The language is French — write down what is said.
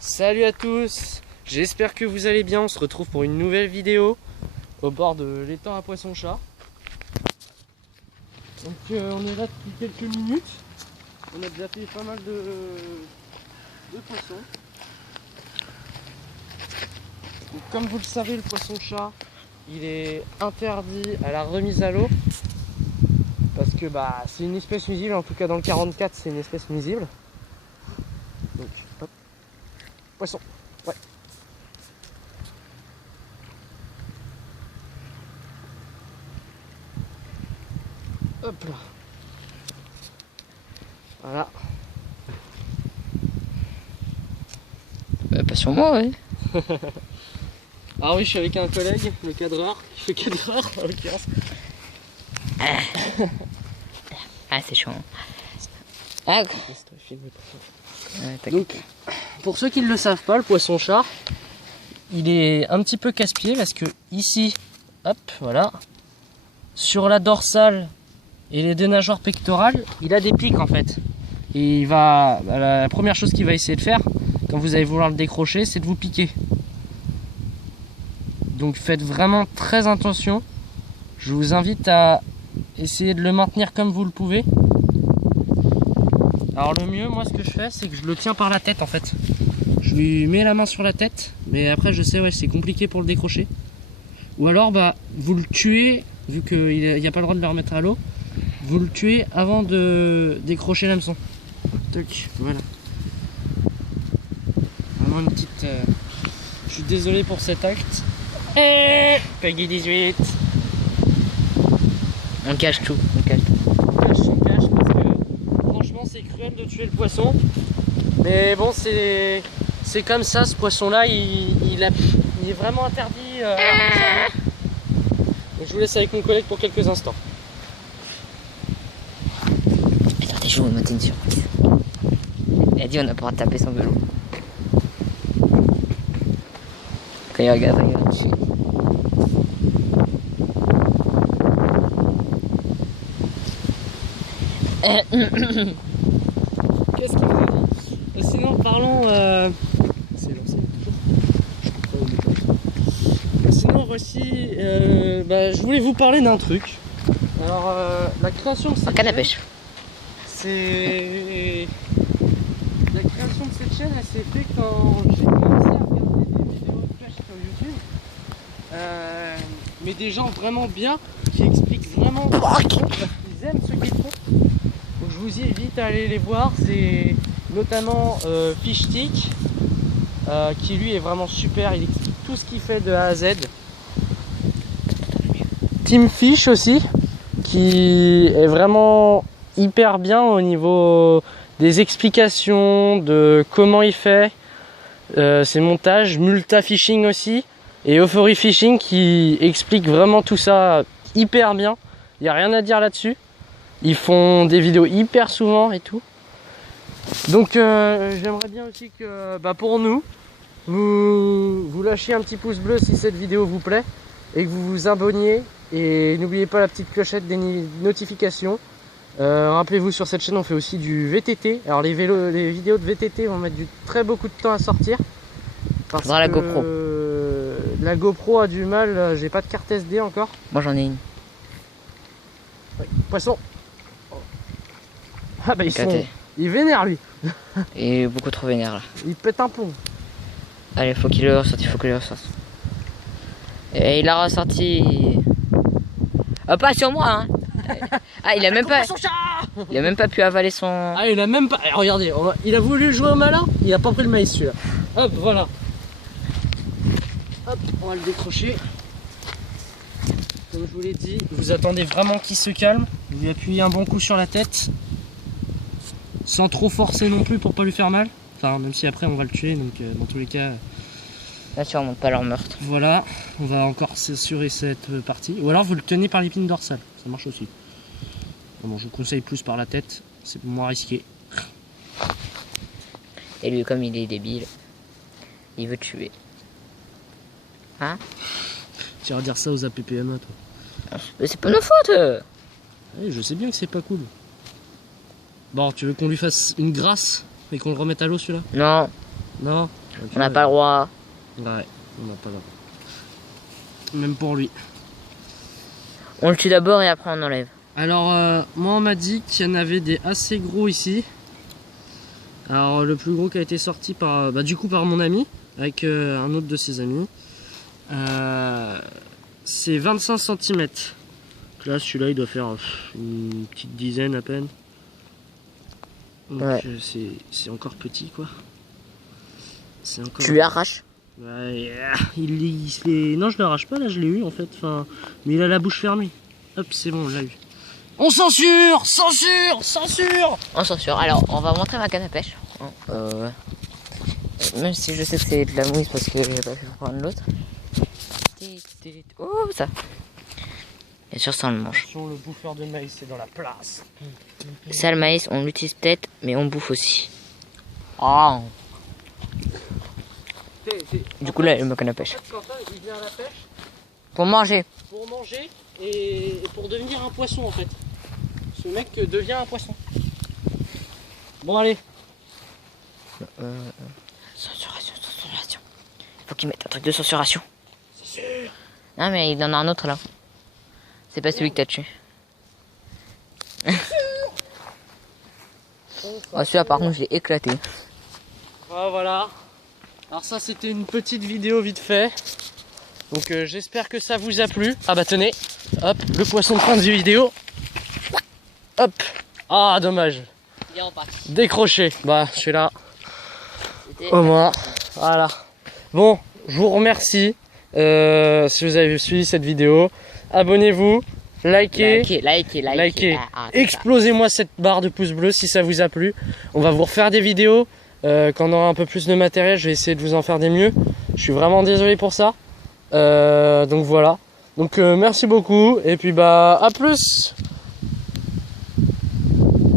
Salut à tous, j'espère que vous allez bien. On se retrouve pour une nouvelle vidéo au bord de l'étang à poisson-chat. Donc on est là depuis quelques minutes. On a déjà fait pas mal de poissons. Donc, comme vous le savez, le poisson-chat, il est interdit à la remise à l'eau parce que c'est une espèce nuisible. En tout cas dans le 44, c'est une espèce nuisible. Donc hop, poisson, ouais. Hop là. Voilà. Pas sur moi, ouais. Ah oui, je suis avec un collègue, le cadreur, qui fait cadreur en l'occurrence. Ah, c'est chaud. Ah, donc, pour ceux qui ne le savent pas, le poisson-chat, il est un petit peu casse-pied parce que ici, hop, voilà, sur la dorsale et les deux nageoires pectorales, il a des pics en fait. Et il va, la première chose qu'il va essayer de faire, quand vous allez vouloir le décrocher, c'est de vous piquer. Donc faites vraiment très attention. Je vous invite à essayer de le maintenir comme vous le pouvez. Alors le mieux, moi ce que je fais, c'est que je le tiens par la tête en fait. Je lui mets la main sur la tête, mais après je sais, ouais, c'est compliqué pour le décrocher. Ou alors vous le tuez, vu qu'il n'y a pas le droit de le remettre à l'eau, vous le tuez avant de décrocher l'hameçon. Toc, voilà. Vraiment une petite... Je suis désolé pour cet acte. Peggy 18. on cache tout, on cache tout. On cache parce que franchement c'est cruel de tuer le poisson. Mais bon, c'est comme ça, ce poisson-là, il est vraiment interdit. Donc je vous laisse avec mon collègue pour quelques instants. Attends, t'es chaud, moi t'es une surprise. Elle a dit on n'a pas à taper son vélo. Quand il regarde. Qu'est-ce qu'il vous a dit? Sinon, parlons... C'est lancé toujours. Sinon, voici... je voulais vous parler d'un truc. Alors, la création de cette canne à chaîne, pêche. c'est... La création de cette chaîne, elle s'est faite quand j'ai commencé à regarder des vidéos de pêche sur YouTube. Mais des gens vraiment bien, qui expliquent vraiment parce qu'ils aiment ce qu'ils font. Donc je vous invite à aller les voir. C'est notamment Fishstick, qui lui est vraiment super. Il explique tout ce qu'il fait de A à Z. Team Fish aussi, qui est vraiment hyper bien au niveau des explications, de comment il fait ses montages. Multa Fishing aussi. Et Euphorie Fishing qui explique vraiment tout ça hyper bien. Il n'y a rien à dire là-dessus. Ils font des vidéos hyper souvent et tout. Donc j'aimerais bien aussi que pour nous, vous lâchiez un petit pouce bleu si cette vidéo vous plaît. Et que vous vous abonniez. Et n'oubliez pas la petite clochette des notifications. Rappelez-vous, sur cette chaîne on fait aussi du VTT. Alors les vidéos de VTT vont mettre très beaucoup de temps à sortir. Parce Faudra la GoPro. La GoPro a du mal, j'ai pas de carte SD encore. Moi j'en ai une. Ouais, poisson. Ah il vénère lui. Et beaucoup trop vénère là. Il pète un pont. Allez, faut qu'il le ressorte, il faut qu'il le ressorte. Et il l'a ressorti. Ah, pas sur moi hein. Ah, il a même pas. Il a même pas pu avaler son. Ah, il a même pas. Regardez, il a voulu jouer au malin, il a pas pris le maïs celui-là. Hop, voilà. Hop, on va le décrocher. Comme je vous l'ai dit, vous attendez vraiment qu'il se calme. Vous lui appuyez un bon coup sur la tête. Sans trop forcer non plus pour pas lui faire mal. Enfin, même si après on va le tuer, donc dans tous les cas. Là, tu remontes pas leur meurtre. Voilà, on va encore s'assurer cette partie. Ou alors vous le tenez par l'épine dorsale, ça marche aussi. Bon, je vous conseille plus par la tête, c'est moins risqué. Et lui, comme il est débile, il veut tuer. Hein? Tu vas dire ça aux APPMA, toi. Mais c'est pas nos fautes. Oui, je sais bien que c'est pas cool. Bon, tu veux qu'on lui fasse une grâce et qu'on le remette à l'eau celui-là? Non, Non. on n'a pas le droit. Ouais, on n'a pas le droit. Même pour lui. On le tue d'abord et après on enlève. Alors, moi on m'a dit qu'il y en avait des assez gros ici. Alors, le plus gros qui a été sorti par, du coup par mon ami, avec un autre de ses amis. C'est 25 cm. Là, celui-là, il doit faire une petite dizaine à peine. Donc, Ouais. c'est encore petit, quoi. Encore... Tu lui arraches? Ouais, non, je l'arrache pas, là, je l'ai eu, en fait. Enfin, mais il a la bouche fermée. Hop, c'est bon, on l'a eu. On censure! Censure! Censure! On censure. Alors, on va montrer ma canne à pêche. Même si je sais que c'est de la mousse parce que j'ai pas pu prendre l'autre. Oh, ça. Bien sûr, ça on le mange. Attention, le bouffeur de maïs, c'est dans la place. Ça, le maïs, on l'utilise peut-être, mais on bouffe aussi. Ah. Du coup, là, il me canne à pêche. Quentin, il vient à la pêche Pour manger. pour manger et pour devenir un poisson, en fait. Ce mec devient un poisson. Bon, allez. Censuration, censuration. Faut qu'il mette un truc de censuration. C'est sûr. Non, mais il en a un autre là. C'est pas celui que t'as tué. Oh, celui-là, par contre, je l'ai éclaté. Ah, voilà. Alors ça, c'était une petite vidéo vite fait. Donc j'espère que ça vous a plu. Ah bah tenez, hop, le poisson de fin de vidéo. Hop. Ah, dommage. Il est en partie. Décroché. Bah, je suis là. Au moins. Voilà. Bon, je vous remercie si vous avez suivi cette vidéo. Abonnez-vous, likez. Likez. Explosez-moi cette barre de pouces bleus si ça vous a plu. On va vous refaire des vidéos. Quand on aura un peu plus de matériel, je vais essayer de vous en faire des mieux. Je suis vraiment désolé pour ça. Donc voilà. Donc merci beaucoup. Et puis bah à plus.